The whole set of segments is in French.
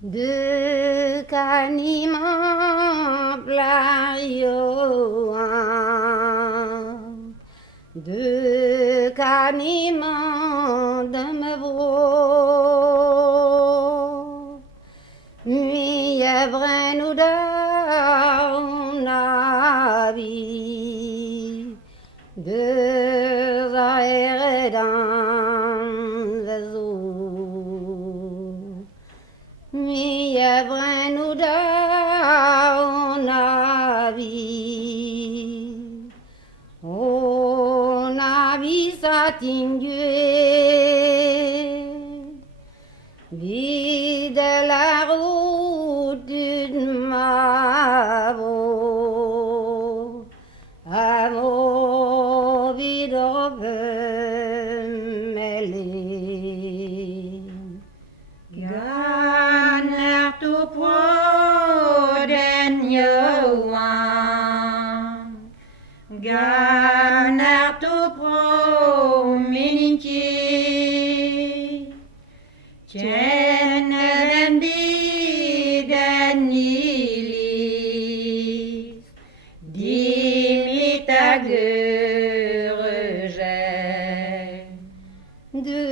De caniment playoan, de caniment de me vo, mi evrenu da navi, de zaeredan vezo. Mi evrenu da navi, o navi satingue, vide la route de ma vo, amo vide mêlé. Ganartu poden yoan, ganartu pro mininki, cenerendi danilis, dimitagurge. De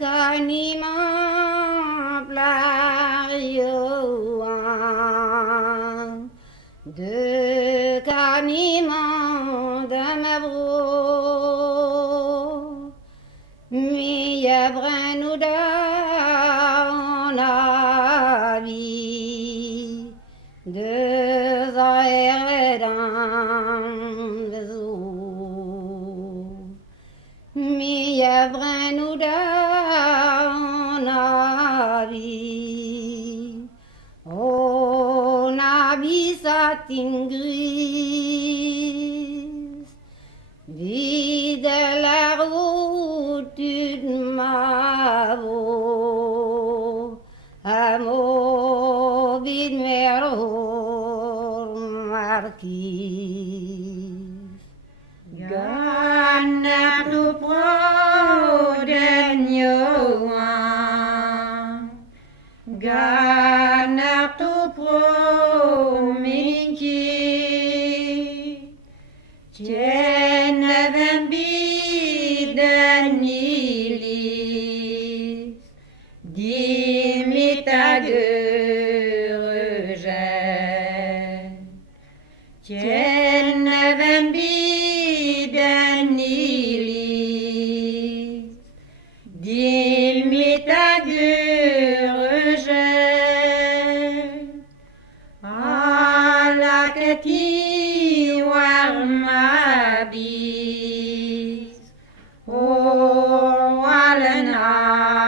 caniment playoan, de caniment de me vo, mi evrenu da navi, de zaeredan vezo. Mi evrenu da navi, o navi satin gris, vide la route de ma vo, amo vid meror marquis. Ganartu poden yoan, ganartu pro mininki, cenevembi danilis, dimitagurge. Cenevembi danilis, dimitagurge. Alakati warmabis, o alenalawe.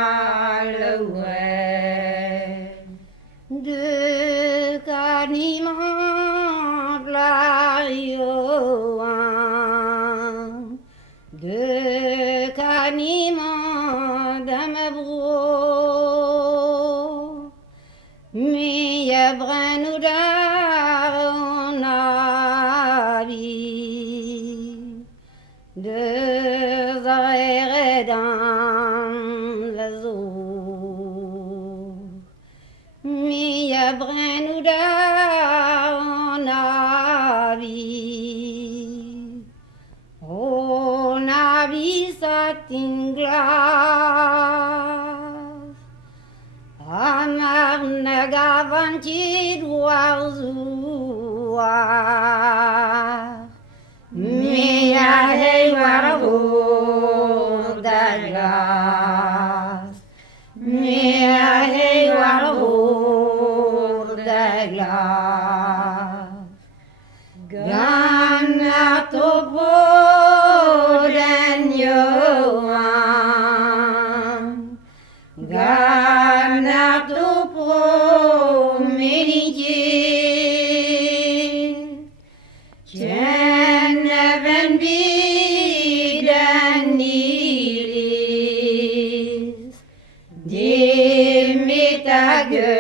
De caniment playoan, de caniment de me vo, mi evrenu da navi, de zaeredan vezo. Mi evrenu da navi, o navi satin glas, amar negavanti doarzuar, mi ahei warvo da glas, mi ahei warvo da glas. Ganartu poden yoan, ganartu pro mininki, cenevembi danilis, dimitagurge.